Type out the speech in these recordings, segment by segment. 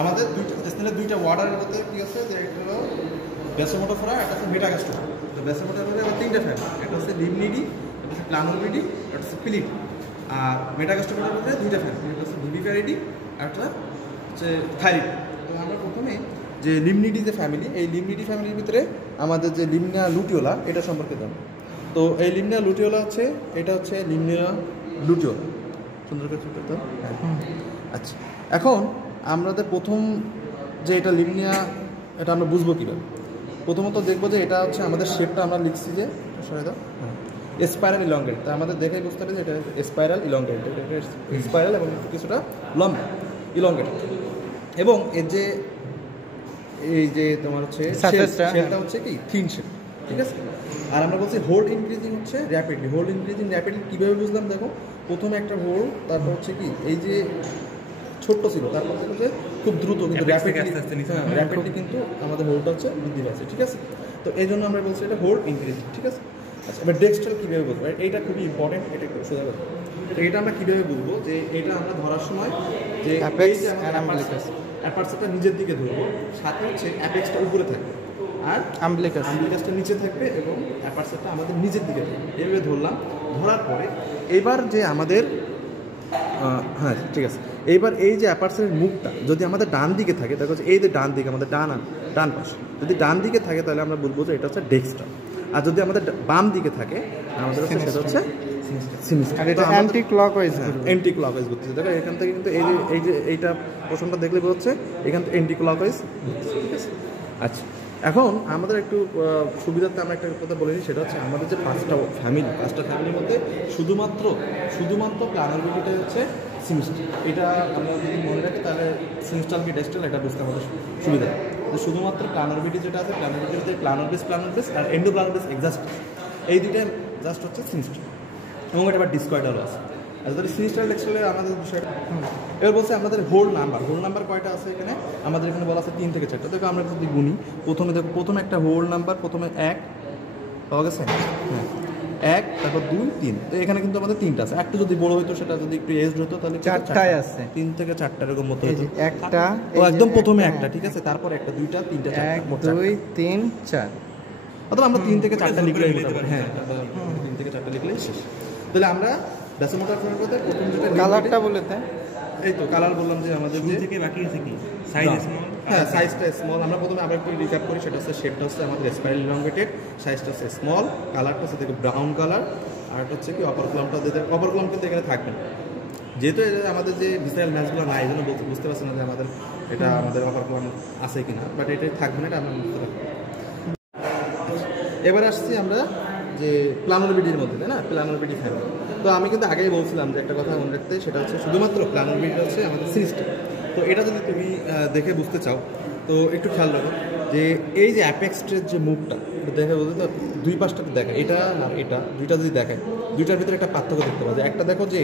আমাদের দুইটা ওয়ার্ডারের মধ্যে কি আছে যে একটা হলো ব্যাসোমোটোফোরা, একটা হচ্ছে মেটাগাস্টোফোরা। তো ব্যাসোমোটোফোরা আবার তিনটা ফ্যামিলি, একটা হচ্ছে লিমনিডি, একটা হচ্ছে প্লানোভিডি, একটা হচ্ছে পিলিডি। আর মেটাগাস্টোফোরার মধ্যে দুইটা ফ্যামিলি, একটা হচ্ছে ভিভিপ্যারিডি আর একটা হচ্ছে থাইরিডি। তো আমরা প্রথমে যে লিমনিডি যে ফ্যামিলি, এই লিমনিডি ফ্যামিলির ভিতরে আমাদের যে লিমনিয়া লুটিওলা এটা সম্পর্কে জানবো। তো এই লিমনিয়া লুটিওলা হচ্ছে, এটা হচ্ছে লিমনিয়া লুটিওলা। সুন্দর করে ছোট তো। আচ্ছা, এখন আমাদের প্রথম যে এটা লিমনিয়া, এটা আমরা বুঝবো কীভাবে? প্রথমত দেখবো যে এটা হচ্ছে আমাদের শেপটা আমরা লিখছি যে স্পাইরাল ইলংগেট। তা আমাদের দেখেই বুঝতে হবে যে এটা স্পাইরাল ইলংগেট, এটা স্পাইরাল এবং কিছুটা লম্বা ইলংগেট। এবং এর যে এই যে তোমার হচ্ছে শেপটা হচ্ছে কি থিন শেপ, ঠিক আছে? আর আমরা বলছি হোল ইনক্রিজিং হচ্ছে র্যাপিডলি। হোল ইনক্রিজিং র্যাপিডলি কীভাবে বুঝলাম? দেখো, প্রথমে একটা হোল, তারপর হচ্ছে কি এই যে ছোট্ট ছিল, তারপর হচ্ছে খুব দ্রুত কিন্তু র্যাপিডলি কিন্তু আমাদের হোলটা হচ্ছে বৃদ্ধি পাচ্ছে, ঠিক আছে? তো এই জন্য আমরা বলছি এটা হোল ইনক্রিজিং, ঠিক আছে? আচ্ছা, এবার ডেক্সটাল কীভাবে বুঝবো? এইটা খুবই ইম্পর্টেন্ট, এটা একটু সোজা কথা। তো এটা আমরা কীভাবে বুঝবো যে এটা আমরা ধরার সময় যে অ্যাপারচারটা নিচের দিকে ধরবো, সাথে হচ্ছে অ্যাপেক্সটা উপরে থাকবে আর আম্বিলিকাসটা নিচে থাকবে এবং অ্যাপারচারটা আমাদের নিচের দিকে থাকবে। এভাবে ধরলাম, ধরার পরে এবার যে আমাদের হ্যাঁ ঠিক আছে, এইবার এই যে অ্যাপারচারের মুখটা যদি আমাদের ডান দিকে থাকে, দেখো এই যে ডান দিকে আমাদের ডান পাশ যদি ডান দিকে থাকে তাহলে আমরা বলবো যে এটা হচ্ছে ডেক্সট্রাল। আর যদি আমাদের বাম দিকে থাকে আমাদের হচ্ছে সেটা হচ্ছে সিনিস্টার। এটা অ্যান্টি ক্লকওয়াইজ ঘুরতেছে। দেখো এখান থেকে কিন্তু এই যে এইটা পোর্শনটা দেখলে হচ্ছে এখান থেকে অ্যান্টি ক্লকওয়াইজ ঘুরতেছে, ঠিক আছে? আচ্ছা, এখন আমাদের একটু সুবিধার্থে আমরা একটা কথা বলে নিই, সেটা হচ্ছে আমাদের যে পাঁচটা ফ্যামিলির মধ্যে শুধুমাত্র প্ল্যানার ভিডিওটাই হচ্ছে সিনিস্টার। এটা আমরা যদি মনে রাখি তাহলে সিনিস্টার কি ডেক্সটাল এটা বুঝতে আমাদের সুবিধা। তো শুধুমাত্র প্ল্যানার ভিডিও যেটা আছে, প্ল্যানার ভিডিওতে প্ল্যানার বেস আর এন্ডোপ্ল্যানার বেস এক্সাস্ট, এই দুইটা জাস্ট হচ্ছে সিনিস্টার। এবং এটা আবার ডিসকয়েডালও আছে। আর যদি সিনিস্টার ডেক্সটালে আমাদের বিষয়টা এবার বলছে আমাদের হোল নাম্বার কয়টা আছে এখানে? আমাদের এখানে বলা আছে 3 থেকে 4টা। দেখো আমরা যদি গুনি, প্রথমে একটা হোল নাম্বার, প্রথমে 1 পাওয়া গেছে, হ্যাঁ 1, তারপর 2, 3। তো এখানে কিন্তু আমাদের 3টা আছে। একটু যদি বড় হতো, সেটা যদি একটু এজড হতো তাহলে 4টাই আছে, 3 থেকে 4টা এরকম মতো হতো। একটা ও একদম প্রথমে একটা, ঠিক আছে? তারপর একটা, 2টা, 3টা, 4টা, 1 2 3 4। অথবা আমরা 3 থেকে 4টা লিখলেই মোটামুটি, হ্যাঁ 3 থেকে 4টা লিখলেই শেষ। তাহলে আমরা ব্যাসোমোটোফোরার মধ্যে প্রথম যেটা কালারটা বলে দেন। এই তো কালার বললাম যে আমাদের শুরু থেকে বাকি আছে কি সাইজ স্মল। হ্যাঁ, সাইজটা স্মল। আমরা প্রথমে আবার একটু রিক্যাপ করি, সেটা হচ্ছে শেপটা হচ্ছে আমাদের স্পাইরাল ইলংগেটেড, সাইজটা হচ্ছে স্মল, কালারটা হচ্ছে দেখো ব্রাউন কালার, আর এটা হচ্ছে কি অপার ক্লামটা কিন্তু এখানে থাকবে না। যেহেতু আমাদের যে ভিসারাল ম্যাচগুলো নাই, এই জন্য বুঝতে পারছি না যে আমাদের অপার ক্লাম আছে কিনা, বাট এটা থাকবে না, এটা আমরা বুঝতে পারবো। এবার আসছি আমরা যে প্ল্যানোভিডির মধ্যে, তাই না? প্ল্যানোভিডি ফ্যামিলি। তো আমি কিন্তু আগেই বলছিলাম যে একটা কথা মনে রাখতে, সেটা হচ্ছে শুধুমাত্র প্ল্যানোভিডিটা হচ্ছে আমাদের সিনিস্টার। তো এটা যদি তুমি দেখে বুঝতে চাও তো একটু খেয়াল রাখো যে এই যে অ্যাপেক্সের যে মুখটা দেখে বুঝতে, তো দুই পাশটাতে দেখা, এটা আর এটা দুইটা যদি দেখে, দুইটার ভিতরে একটা পার্থক্য দেখতে পাওয়া যায়। একটা দেখো যে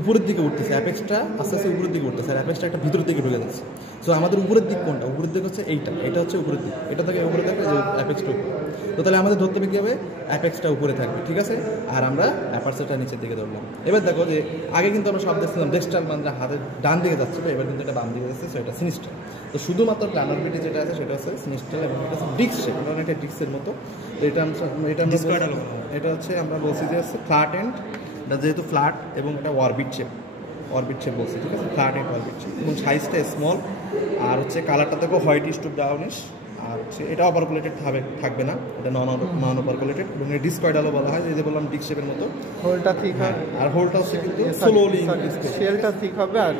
উপরের দিকে উঠতেছে, অ্যাপেক্সটা আস্তে আস্তে উপরের দিকে উঠতেছে, আর অ্যাপেক্সটা একটা ভিতরের দিকে ঢুকে যাচ্ছে। সো আমাদের উপরের দিক কোনটা? উপরের দিক হচ্ছে এটা হচ্ছে উপরের দিক, এটা থেকে উপরে থাকবে যে অ্যাপেক্সটা উপরে। তো তাহলে আমাদের ধরতে হবে কী হবে? অ্যাপেক্সটা উপরে থাকবে, ঠিক আছে? আর আমরা অ্যাপারচারটা নিচের দিকে ধরলাম। এবার দেখো যে আগে কিন্তু আমরা সব দেখছিলাম ডেক্সটাল, মানে হাতের ডান দিকে যাচ্ছে, এবার কিন্তু এটা বাম দিকে যাচ্ছে, সো এটা সিনিস্টার। তো শুধুমাত্র প্ল্যানোভিডি যেটা আছে সেটা হচ্ছে সিনিস্টার, এবং এটা হচ্ছে ডিস্ক শেপ, কারণ এটা ডিস্কের মতো। তো এটা হচ্ছে আমরা বলছি যে হচ্ছে ফ্ল্যাট এন্ড, এটা যেহেতু ফ্ল্যাট এবং এটা অরবিট শেপ বলছি, ঠিক আছে? ফ্ল্যাট এন্ড অরবিট শেপ, এবং সাইজটা স্মল। আর হচ্ছে কালারটা দেখো হোয়াইটিশ টু ব্রাউনিশ। আর হচ্ছে এটা অপারকুলেটেড থাকবে না, এটা নন অপারকুলেটেড, এবং ডিসকয়েডালও বলা হয়, যে বললাম ডিস্ক শেপের মতো। হোলটা ঠিক হবে, আর হোলটা হচ্ছে কিন্তু স্লোলি, শেলটা ঠিক হবে, আর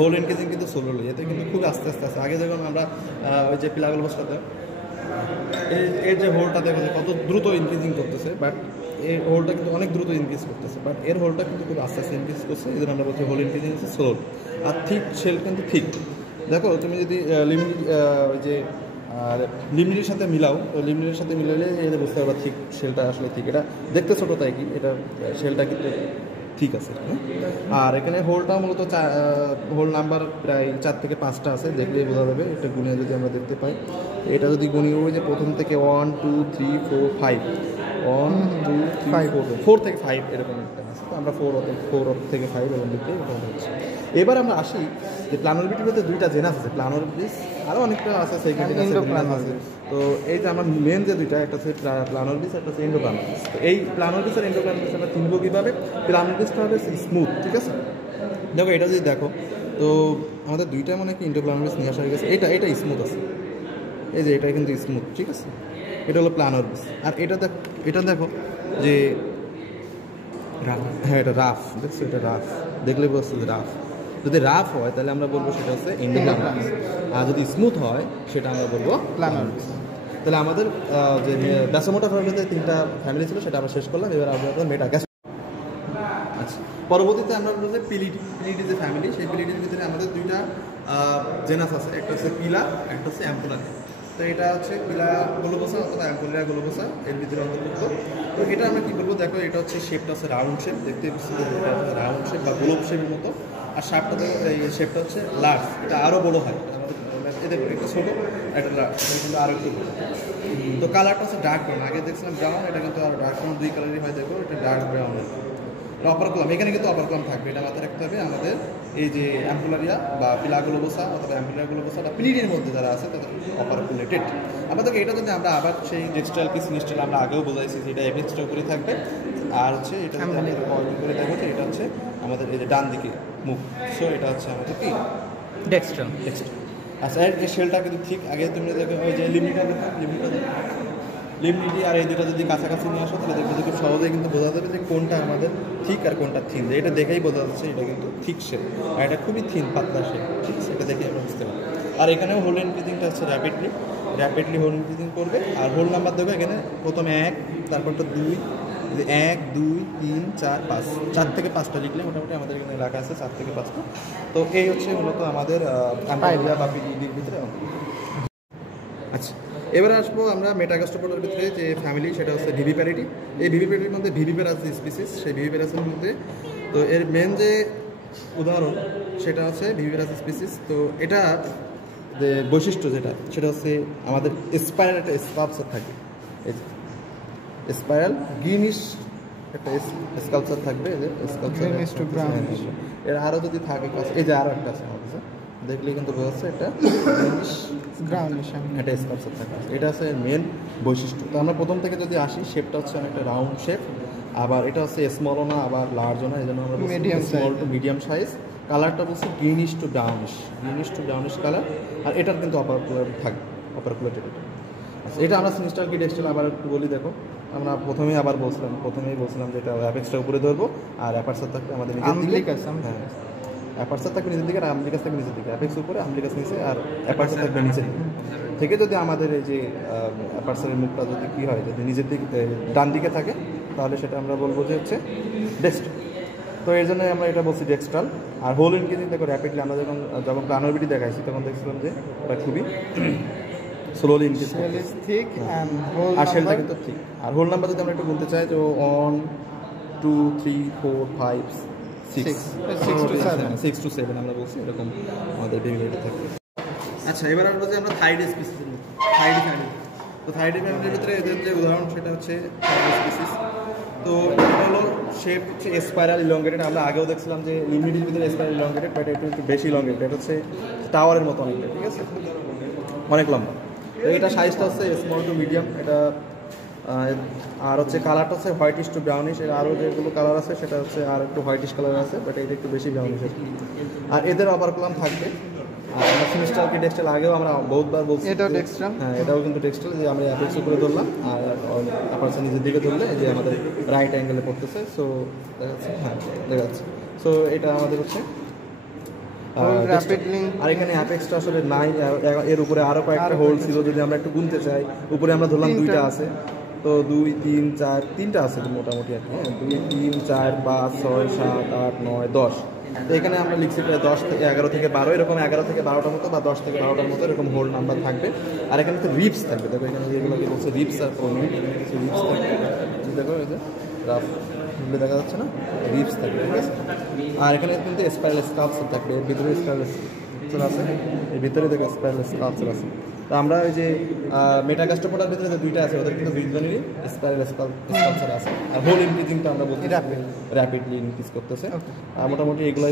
হোল এনকেজিং কিন্তু স্লোলি, এতে কিন্তু খুব আস্তে আস্তে আছে। আগে যখন আমরা ওই যে পিলাগল বসাতে, এর যে হোলটা দেখো যে কত দ্রুত ইনক্রিজিং করতেছে, বাট এই হোলটা কিন্তু অনেক দ্রুত ইনক্রিজ করতেছে, বাট এর হোলটা কিন্তু খুব আস্তে আস্তে ইনক্রিজ করছে, এই জন্য আমরা বলছি হোল ইনক্রিজিং হচ্ছে স্লো। আর থিক শেল কিন্তু ঠিক। দেখো তুমি যদি লিমনিটির সাথে মিলাও, তো লিমনিটির সাথে মিলালে এটা বুঝতে পারবা ঠিক শেলটা আসলে ঠিক। এটা দেখতে ছোটো তাই কি, এটা শেলটা কিন্তু ঠিক আছে। আর এখানে হোলটাও মূলত হোল নাম্বার প্রায় 4 থেকে 5টা আছে, দেখলেই বোঝা যাবে। এটা গুণে যদি আমরা দেখতে পাই, এটা যদি গুণি ওই যে প্রথম থেকে 1 2 3 4 5, 1 2 3 4 থেকে 5 এরকম একটা আছে। তো আমরা 4 থেকে 5 এরকম দিকে এরকম হচ্ছে। এবার আমরা আসি যে প্ল্যানোরবিটির মধ্যে দুইটা জেনাস আছে, প্ল্যানোরবিস আরও অনেকটা আছে, সেকেন্ড আছে। তো এই যে আমার মেন যে দুইটা, একটা হচ্ছে প্ল্যানোরবিস, একটা হচ্ছে এন্ডোপ্ল্যানোরবিস। তো এই প্ল্যানোরবিস আর এন্ডোপ্ল্যানোরবিস আমরা চিনবো কীভাবে? প্ল্যানোরবিসটা হবে স্মুথ, ঠিক আছে? দেখো এটা যদি দেখো, তো আমাদের দুইটা মানে কি এন্ডোপ্ল্যানোরবিস নিয়ে আসা হয়ে গেছে। এটা স্মুথ আছে, এই যে এটা কিন্তু স্মুথ, ঠিক আছে? এটা হলো প্ল্যানোরবিস। আর এটা দেখো যে হ্যাঁ এটা রাফ, দেখছো? এটা রাফ, দেখলে বুঝতে যে রাফ। যদি রাফ হয় তাহলে আমরা বলবো সেটা হচ্ছে এন্ডোপ্ল্যানোরবিস, আর যদি স্মুথ হয় সেটা আমরা বলবো প্ল্যানোরবিস। তাহলে আমাদের যে ব্যাসোমোটা ফ্যামিলিতে 3টা ফ্যামিলি ছিল সেটা আমরা শেষ করলাম। এবার আমরা মেটাগ্যাস্ট্রো। আচ্ছা, পরবর্তীতে আমরা বলবো যে পিলিডি যে ফ্যামিলি, সেই পিলিডির ভিতরে আমাদের দুইটা জেনাস আছে, একটা হচ্ছে পিলা, একটা হচ্ছে অ্যাম্পুলারিয়া। তো এটা হচ্ছে পিলা গ্লোবোসা অথবা অ্যাম্পুলারিয়া গ্লোবোসা এর ভিতরে অন্তর্ভুক্ত। তো এটা আমরা কী বলবো, দেখো এটা হচ্ছে শেপটা হচ্ছে রাউন্ড শেপ, দেখতে পাচ্ছি রাউন্ড শেপ বা গ্লোব শেপের মতো। আর শেপটা দেখো, এই শেপটা হচ্ছে লার্জ, এটা আরও বড়ো হয় আমাদের, এদের একটু ছোটো, একটা লার্জ, কিন্তু আরও একটু বড়ো। তো কালারটা হচ্ছে ডার্ক ব্রাউন, আগে দেখছিলাম ব্রাউন, এটা কিন্তু আরও ডার্ক ব্রাউন, দুই কালারই হয়। দেখো এটা ডার্ক ব্রাউন। অপার কলাম, এখানে কিন্তু অপার কলাম থাকবে, এটা মাথায় রাখতে হবে। আমাদের এই যে অ্যাম্পুলারিয়া বা পিলা গ্লোবোসা অথবা অ্যাম্পুলারিয়া গ্লোবোসা বা পিলিডির মধ্যে যারা আছে তাদের অপারকুলেটেড। আমাদেরকে এটা যদি আমরা আবার সেই ডেক্সট্রাল কি সিনিস্ট্রাল আমরা আগেও বোঝাইছি যে এটা এপিক্সটার উপরে থাকবে। আর হচ্ছে এটা যদি আমরা করে দেখো যে এটা হচ্ছে আমাদের এই যে ডান দিকে মুখ, সো এটা হচ্ছে আমাদের কি ডেক্সট্রাল। আচ্ছা, এর শেলটা কিন্তু ঠিক আগে তুমি দেখো ওই যে লিমিটটা লিমিটি আর এই দুটো যদি কাছাকাছি নিয়ে আসো তাহলে দেখবে যে খুব সহজেই কিন্তু বোঝা যাবে যে কোনটা আমাদের থিক আর কোনটা থিন। এটা দেখেই বোঝা যাচ্ছে এটা কিন্তু থিক শেপ আর এটা খুবই থিন পাতলা শেপ, ঠিক আছে? এটা দেখেই আমরা বুঝতে পারি। আর এখানেও হোল ইনক্রিজিংটা হচ্ছে র্যাপিডলি হোল ইনক্রিজিং করবে। আর হোল নাম্বার দেবে এখানে প্রথমে 1, তারপরটা 2, 1 2 3 4 5, 4 থেকে 5টা লিখলে মোটামুটি আমাদের এখানে লেখা আছে 4 থেকে 5টা। তো এই হচ্ছে মূলত আমাদের অ্যাম্পুলারিয়া বা পিডির ভিতরে। আচ্ছা, এবারে আসবো আমরা মেটাগ্যাস্ট্রোপোডার ভিতরে যে ফ্যামিলি, সেটা হচ্ছে ভিভিপ্যারিটি। এই ভিভিপ্যারিটির মধ্যে ভিভিপ্যারাস যে স্পিসিস, সেই ভিভিপ্যারাসের মধ্যে তো এর মেন যে উদাহরণ সেটা হচ্ছে ভিভিপ্যারাস স্পিসিস। তো এটা যে বৈশিষ্ট্য যেটা, সেটা হচ্ছে আমাদের স্পাইরাল একটা স্কাল্পচার থাকে, এই যে স্পাইরাল গ্রিনিশ একটা স্কাল্পচার থাকবে, এই যে স্কাল্পচার এর আরও যদি থাকে, এই যে আরও একটা আছে আমাদের, দেখলে কিন্তু বোঝা যাচ্ছে এটা একটা স্কাল্পচার থাকে। এটা হচ্ছে মেন বৈশিষ্ট্য। তো আমরা প্রথম থেকে যদি আসি, শেপটা হচ্ছে অনেকটা রাউন্ড শেপ, আবার এটা হচ্ছে স্মলও না আবার লার্জও না, এই জন্য আমরা স্মল টু মিডিয়াম সাইজ। কালারটা বলছি গ্রিনিশ টু ব্রাউনিশ কালার। আর এটার কিন্তু অপারকুলেটেড। আচ্ছা, এটা আমরা সিনিস্টার কি ডেক্সট্রাল আবার একটু বলি। দেখো আমরা প্রথমেই বলছিলাম যে এটা অ্যাপেক্সটা উপরে ধরবো আর অ্যাপারচার থাকবে আমাদের নিজের দিকে। হ্যাঁ, অ্যাপারচার থাকবে নিজের দিকে আর আমব্লিকাস থাকবে নিচের দিকে। অ্যাপেক্স উপরে, আমব্লিকাস নিচে, আর অ্যাপারচার থাকবে নিচের দিকে থেকে। যদি আমাদের এই যে অ্যাপারচারের মুখটা যদি কী হয়, যদি নিজের দিকে ডান দিকে থাকে, তাহলে সেটা আমরা বলবো যে হচ্ছে ডেক্সট্রাল। তো এর জন্য আমরা এটা বলছি ডেক্সট্রাল। আর হোল ইনক্রিজিং দেখো র্যাপিডলি, আমরা যখন প্ল্যানোরবিটি দেখাইছি তখন দেখছিলাম যে ওটা খুবই স্লোলি ইনক্রিজ, আর শেলটা কিন্তু ঠিক। আর হোল নাম্বার যদি আমরা একটু বলতে চাই, তো 1 2 3 4 5 6 to 7 আমরা বলছি, এরকম আমাদের ভিভিপ্যারিটি থাকবে। আচ্ছা, এবার আমরা বলছি আমরা থাইরয়েড স্পিসিস। থাইরয়েড ফ্যামিলি, তো থাইরয়েড ফ্যামিলির ভিতরে এদের যে উদাহরণ সেটা হচ্ছে থাইরয়েড স্পিসিস। তো এটা হলো শেপ হচ্ছে স্পাইরাল ইলংগেটেড। আমরা আগেও দেখছিলাম যে লিমিটির ভিতরে স্পাইরাল ইলংগেটেড, বাট একটু বেশি ইলংগেটেড। এটা হচ্ছে টাওয়ারের মতো অনেকটা, ঠিক আছে? অনেক লম্বা। তো এটা সাইজটা হচ্ছে স্মল টু মিডিয়াম। এটা আর হচ্ছে কালারটা হচ্ছে হোয়াইটিশ টু ব্রাউনিশ। এর আরও যেগুলো কালার আছে সেটা হচ্ছে আর একটু হোয়াইটিশ কালার আছে, বাট এটা একটু বেশি ব্রাউনিশ। আর এদের অপারকুলাম থাকবে। আর আমরা সিনিস্টার কি ডেক্সট্রাল আগেও আমরা বহুতবার বলছি, এটাও ডেক্সট্রাল। হ্যাঁ, এটাও কিন্তু ডেক্সট্রাল। যে আমরা অ্যাপেক্স উপরে ধরলাম আর অ্যাপারচার নিজের দিকে ধরলে যে আমাদের রাইট অ্যাঙ্গেলে পড়তেছে। সো দেখা যাচ্ছে, হ্যাঁ দেখা যাচ্ছে। সো এটা আমাদের হচ্ছে আর এখানে অ্যাপেক্সটা আসলে নাই, এর উপরে আরও কয়েকটা হোল ছিল। যদি আমরা একটু গুনতে চাই, উপরে আমরা ধরলাম 2টা আছে, তো 2 3 4 3টা আছে তো মোটামুটি আর কি। 2 3 4 5 6 7 8 9 10। তো এখানে আমরা লিখছি প্রায় 10 থেকে 11 থেকে 12, এরকম 11 থেকে 12টার মতো বা 10 থেকে 12টার মতো এরকম হোল নাম্বার থাকবে। আর এখানে তো রিপস থাকবে। দেখো এখানে যেগুলোকে বলছে রিপস আর প্রমিনেন্ট, রিপস থাকবে। দেখো এই যে রাফ দেখা যাচ্ছে না, রিপস থাকবে, ঠিক আছে? আর এখানে কিন্তু স্পাইরাল স্কাল্পচার থাকবে, এর ভিতরে স্পাইরাল স্কাল্পচার আছে, এর ভিতরে দেখো স্পাইরাল স্কাল্পচার আছে। তো আমরা ওই যে মেটাকাস্টোপোডার ভিতরে যে দুইটা আছে ওদের কিন্তু ভিজুয়ালি স্পাইরাল স্কালচার আছে আর হোল ইনক্রিজিংটা আমরা বলছি র্যাপিডলি ইনক্রিজ করতেছে। মোটামুটি এগুলো